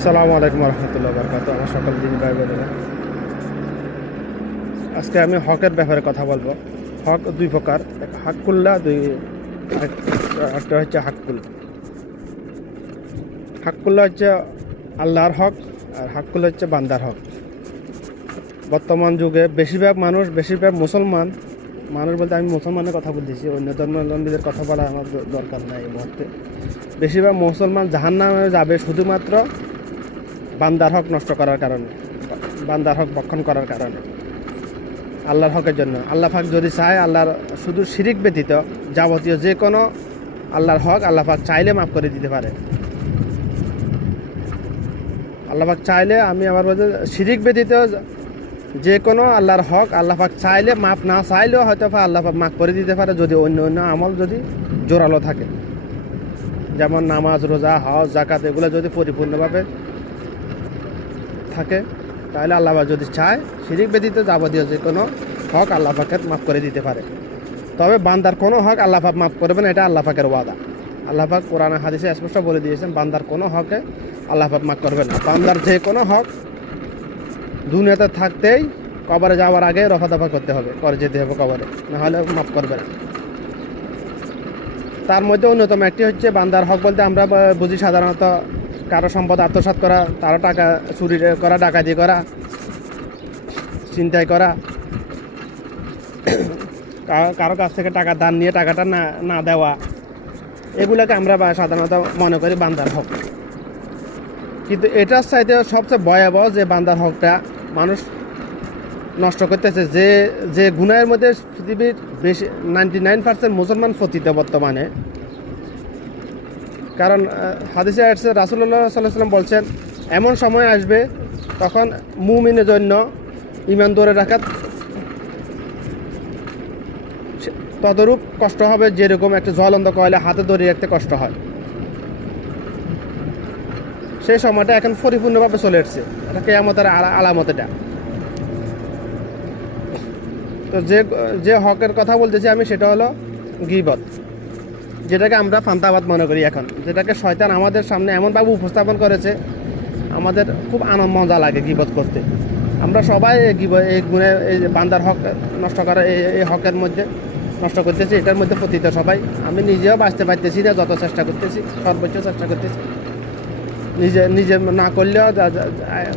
আসসালামু আলাইকুম রহমতুল্লাহ বরকাত আমার সকল দিন ভাই বোনেরা। আজকে আমি হকের ব্যাপারে কথা বলব। হক দুই প্রকার। এক হাক্কুল্লা দুই এক- একটা হচ্ছে হাক্কুল। হাক্কুল্লা হচ্ছে আল্লাহর হক আর হাক্কুল হচ্ছে বান্দার হক। বর্তমান যুগে বেশিরভাগ মানুষ, বেশিরভাগ মুসলমান, মানুষ বলতে আমি মুসলমানের কথা বলতেছি, অন্য ধর্মাবলম্বীদের কথা বলা আমার দরকার নাই এই মুহূর্তে। বেশিরভাগ মুসলমান জাহান্নামে যাবে শুধুমাত্র বান্দার হক নষ্ট করার কারণে, বান্দার হক বক্ষণ করার কারণে। আল্লাহর হকের জন্য। আল্লাহ পাক যদি চায়, আল্লাহর শুধু শিরিক ব্যতীত যাবতীয় যে কোনো আল্লাহর হক আল্লাহ পাক চাইলে মাফ করে দিতে পারে। আল্লাহ পাক চাইলে আমি আবার বলতে, শিরিক ব্যতীত যে কোনো আল্লাহর হক আল্লাহ পাক চাইলে মাফ না চাইলেও হয়তো আল্লাহ পাক মাফ করে দিতে পারে যদি অন্য অন্য আমল যদি জোরালো থাকে। যেমন নামাজ, রোজা, হজ জাকাত এগুলো যদি পরিপূর্ণভাবে থাকে, তাহলে আল্লাহ যদি চায়, শিরিক ব্যতীত যাবতীয় যে কোনো হক আল্লাহ পাকের মাফ করে দিতে পারে। তবে বান্দার কোনো হক আল্লাহ পাক মাফ করবে না, এটা আল্লাহ পাকের ওয়াদা। আল্লাহ পাক কোরআন, হাদিসে স্পষ্ট বলে দিয়েছেন, বান্দার কোনো হকে আল্লাহ পাক মাফ করবে না। বান্দার যে কোনো হক দুনিয়াতে থাকতেই কবরে যাওয়ার আগে রফা দফা করতে হবে করে যেতে হবে কবরে, নাহলে মাফ করবে না। তার মধ্যে অন্যতম একটি হচ্ছে বান্দার হক বলতে আমরা বুঝি সাধারণত কারও সম্পদ আত্মসাৎ করা, তারও টাকা চুরি করা, ডাকাতি করা চিন্তাই করা। কারও কাছ থেকে টাকা দান নিয়ে টাকাটা না না দেওয়া, এগুলোকে আমরা সাধারণত মনে করি বান্দার হক। কিন্তু এটার চাইতে সবচেয়ে ভয়াবহ যে বান্দার হকটা, মানুষ নষ্ট করতেছে। যে যে গুণের মধ্যে পৃথিবীর বেশি নাইনটি নাইন পার্সেন্ট মুসলমান ফতিত বর্তমানে। কারণ হাদিসে আসছে রাসুল্লাহ সাল্লাহ সাল্লাম বলছেন, এমন সময় আসবে তখন মুমিনের জন্য ইমান ধরে রাখা তদরূপ কষ্ট হবে যেরকম একটা জ্বলন্ত কয়লা হাতে ধরে রাখতে কষ্ট হয়। সেই সময়টা এখন পরিপূর্ণভাবে চলে এসছে। এটা কেয়ামতের আলা- আলামত এটা। তো যে যে হকের কথা বলতেছি আমি, সেটা হলো গিবত, যেটাকে আমরা ফান্তাবাদ মনে করি এখন, যেটাকে শয়তান আমাদের সামনে এমনভাবে উপস্থাপন করেছে, আমাদের খুব আনন্দ মজা লাগে গিবত করতে। আমরা সবাই এই গুণে, এই বান্দার হক নষ্ট করা, এই হকের মধ্যে নষ্ট করতেছি, এটার মধ্যে পতিত সবাই। আমি নিজেও বাঁচতে পারতেছি না, যত চেষ্টা করতেছি, সর্বোচ্চ চেষ্টা করতেছি। নিজে নিজে না করলেও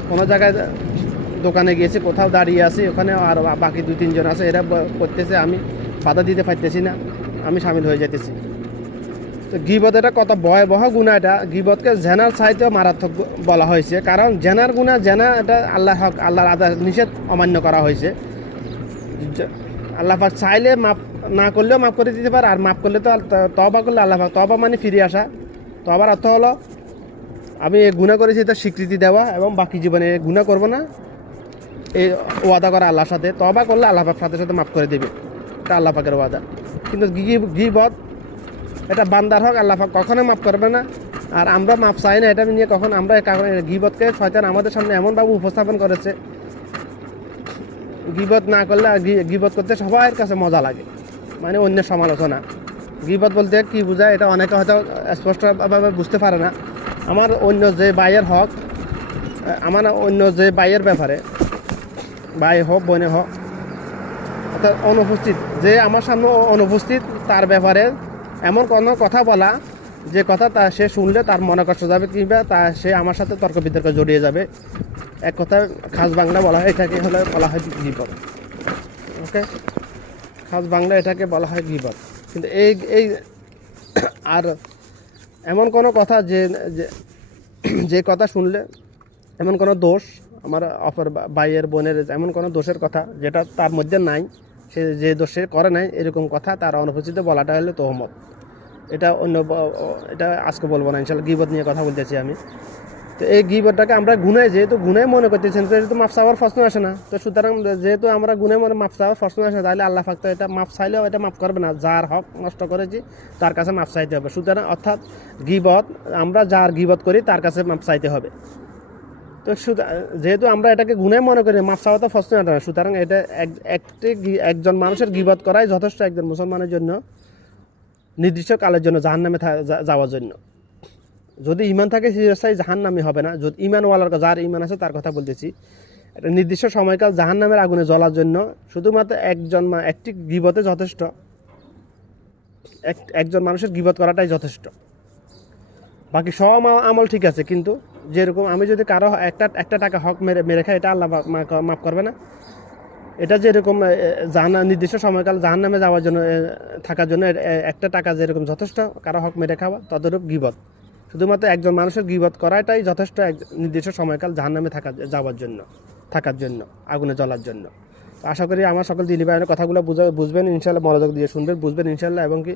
কোনো জায়গায় দোকানে গিয়েছি, কোথাও দাঁড়িয়ে আছি, ওখানে আর বাকি দু তিনজন আছে, এরা করতেছে, আমি বাধা দিতে পারতেছি না, আমি সামিল হয়ে যেতেছি তো গিবত এটা কত ভয়াবহ গুণা এটা, গিবতকে জেনার চাইতেও মারাত্মক বলা হয়েছে, কারণ জেনার গুণা, জেনা এটা আল্লাহ হক, আল্লাহর আদার নিষেধ অমান্য করা হয়েছে। আল্লাহ চাইলে মাফ না করলেও মাফ করে দিতে পারে, আর মাফ করলে তো তবা করলে আল্লাহ তবা মানে ফিরে আসা। তবার অর্থ হলো, আমি গুণা করেছি তার স্বীকৃতি দেওয়া, এবং বাকি জীবনে গুণা করব না এই ওয়াদা করা আল্লাহর সাথে। তবা করলে আল্লাহ সাথে সাথে মাফ করে দেবে। এটা আল্লাহ পাকের ওয়াদা। কিন্তু গিবত, এটা বান্দার হক, আল্লাহ পাক কখনো মাফ করবে না। আর আমরা মাফ চাই না, এটা নিয়ে কখন আমরা গিবতকে শয়তান আমাদের সামনে এমনভাবে উপস্থাপন করেছে। গিবত না করলে গিবত করতে সবার কাছে মজা লাগে। মানে অন্য সমালোচনা। গিবত বলতে কি বোঝায়, এটা অনেকে হয়তো স্পষ্টভাবে বুঝতে পারে না। আমার অন্য যে বাইয়ের হক, আমার অন্য যে বাইয়ের ব্যাপারে ভাই হোক, বোনে হোক। অর্থাৎ অনুপস্থিত, যে আমার সামনে অনুপস্থিত, তার ব্যাপারে এমন কোনো কথা বলা, যে কথা তা সে শুনলে তার মনে কষ্ট যাবে, কিংবা তা সে আমার সাথে তর্ক বিতর্ক জড়িয়ে যাবে। এক কথা খাস বাংলা বলা হয়, এটাকে হলে, বলা হয় বিপদ ওকে? খাস বাংলা এটাকে বলা হয় বিপদ কিন্তু এই এই আর এমন কোনো কথা যে- যে কথা শুনলে, এমন কোনো দোষ আমার অপর ভাইয়ের বোনের এমন কোনো দোষের কথা যেটা তার মধ্যে নাই সে যে দোষে করে নাই এরকম কথা তার অনুপস্থিত বলাটা হলো তহমত। এটা অন্য এটা আজকে বলব না ইনশাল্লাহ গিবত নিয়ে কথা বলতেছি আমি। তো এই গিবতটাকে আমরা গুনায় যেহেতু গুনায় মনে করতেছেন তো যেহেতু মাফ চাওয়ার প্রশ্ন আসে না তো সুতরাং যেহেতু আমরা গুনে মনে মাফ চাওয়ার প্রশ্ন আসে না, তাহলে আল্লাহ ফাক্ত এটা মাফ চাইলেও এটা মাফ করবে না যার হক নষ্ট করেছি তার কাছে মাফ চাইতে হবে। সুতরাং অর্থাৎ গিবত আমরা যার গিবত করি তার কাছে মাফ চাইতে হবে। তো যেহেতু আমরা এটাকে গুনে মনে করি, মাফ চাওয়া তো এটা না সুতরাং এটা এক- একটি একজন মানুষের গিবত করাই যথেষ্ট একজন মুসলমানের জন্য, নির্দিষ্ট কালের জন্য, জাহান্নামে থা- যা- যাওয়ার জন্য। যদি ইমান থাকে, চিরস্থায়ী জাহান নামে হবে না। যদি ইমানওয়ালার যার ইমান আছে, তার কথা বলতেছি। একটা নির্দিষ্ট সময়কাল জাহান নামের আগুনে জ্বলার জন্য। শুধুমাত্র একজন একটি গিবতে যথেষ্ট। এক- একজন মানুষের গিবত করাটাই যথেষ্ট। বাকি সব আমল ঠিক আছে কিন্তু যেরকম আমি যদি কারও একটা একটা টাকা হক মেরে মেরে খাই এটা আল্লাহ মাফ করবে না। এটা যেরকম এ, নির্দিষ্ট সময়কাল জাহান নামে যাওয়ার জন্য থাকার জন্য একটা টাকা যেরকম যথেষ্ট কারও হক মেরে খাওয়া ততরূপ গিবত। শুধুমাত্র একজন মানুষের গিবত করাটাই যথেষ্ট এক নির্দিষ্ট সময়কাল জাহান নামে থাকা যাওয়ার জন্য থাকার জন্য আগুনে জ্বলার জন্য। আশা করি আমার সকল ভাইয়ের কথাগুলো বুঝা বুঝবেন ইনশাল্লাহ মনোযোগ দিয়ে শুনবেন বুঝবেন ইনশাল্লাহ এবং কি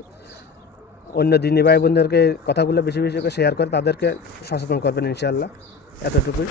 অন্য দিনী ভাই বোনদেরকে কথাগুলো বেশি বেশি করে শেয়ার করে, তাদেরকে সচেতন করবেন ইনশাল্লাহ এতটুকুই।